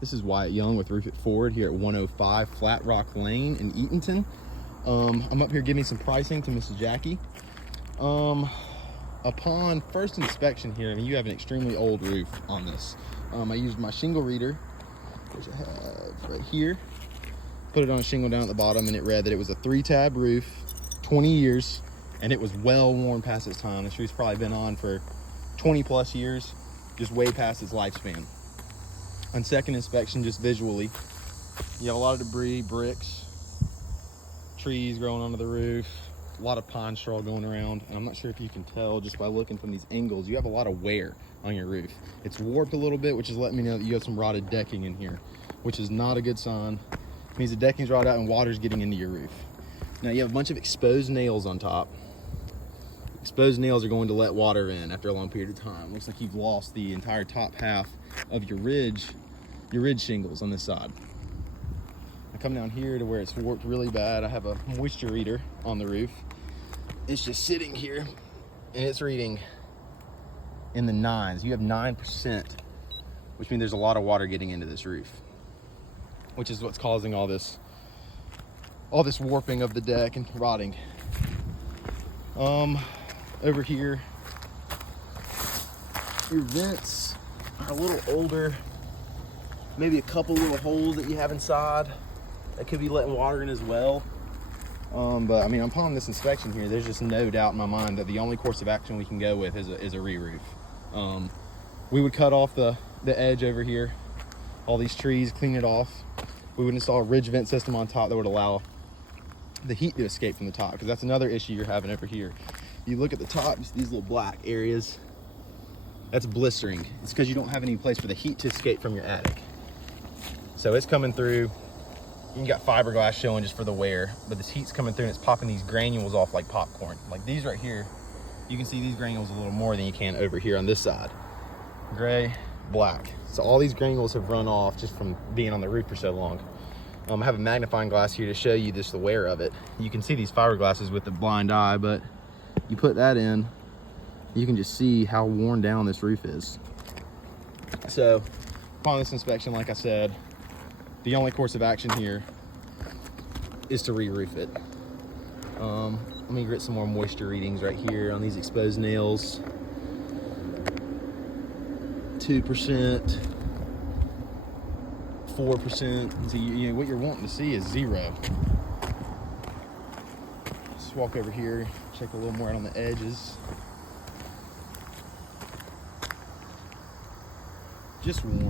This is Wyatt Young with Roof It Forward here at 105 Flat Rock Lane in Eatonton. I'm up here giving some pricing to Mrs. Jackie. Upon first inspection here, I mean, you have an extremely old roof on this. I used my shingle reader, which I have right here, put it on a shingle down at the bottom, and it read that it was a 3-tab roof, 20 years, and it was well worn past its time. This roof's probably been on for 20 plus years, just way past its lifespan. On second inspection, just visually, you have a lot of debris, bricks, trees growing onto the roof, a lot of pine straw going around, and I'm not sure if you can tell just by looking from these angles, you have a lot of wear on your roof. It's warped a little bit, which is letting me know that you have some rotted decking in here, which is not a good sign. It means the decking's rotted out and water's getting into your roof. Now you have a bunch of exposed nails on top. Exposed nails are going to let water in after a long period of time. Looks like you've lost the entire top half of your ridge shingles on this side. I come down here to where it's warped really bad. I have a moisture reader on the roof. It's just sitting here and it's reading in the 9s. You have 9%, which means there's a lot of water getting into this roof, which is what's causing all this warping of the deck and rotting. Over here, your vents are a little older. Maybe a couple little holes that you have inside that could be letting water in as well. But I mean, upon this inspection here, there's just no doubt in my mind that the only course of action we can go with is a re-roof. We would cut off the edge over here, all these trees, clean it off. We would install a ridge vent system on top that would allow the heat to escape from the top, because that's another issue you're having over here. You look at the top, you see these little black areas. That's blistering. It's because you don't have any place for the heat to escape from your attic. So it's coming through. You got fiberglass showing just for the wear, but this heat's coming through and it's popping these granules off like popcorn. Like these right here, you can see these granules a little more than you can over here on this side. Gray, black. So all these granules have run off just from being on the roof for so long. I have a magnifying glass here to show you just the wear of it. You can see these fiberglasses with the blind eye, but you put that in, you can just see how worn down this roof is. So upon this inspection, like I said, the only course of action here is to re-roof it. Let me get some more moisture readings right here on these exposed nails. 2%, 4%. So you know, what you're wanting to see is 0. Just walk over here, check a little more out on the edges. Just warm.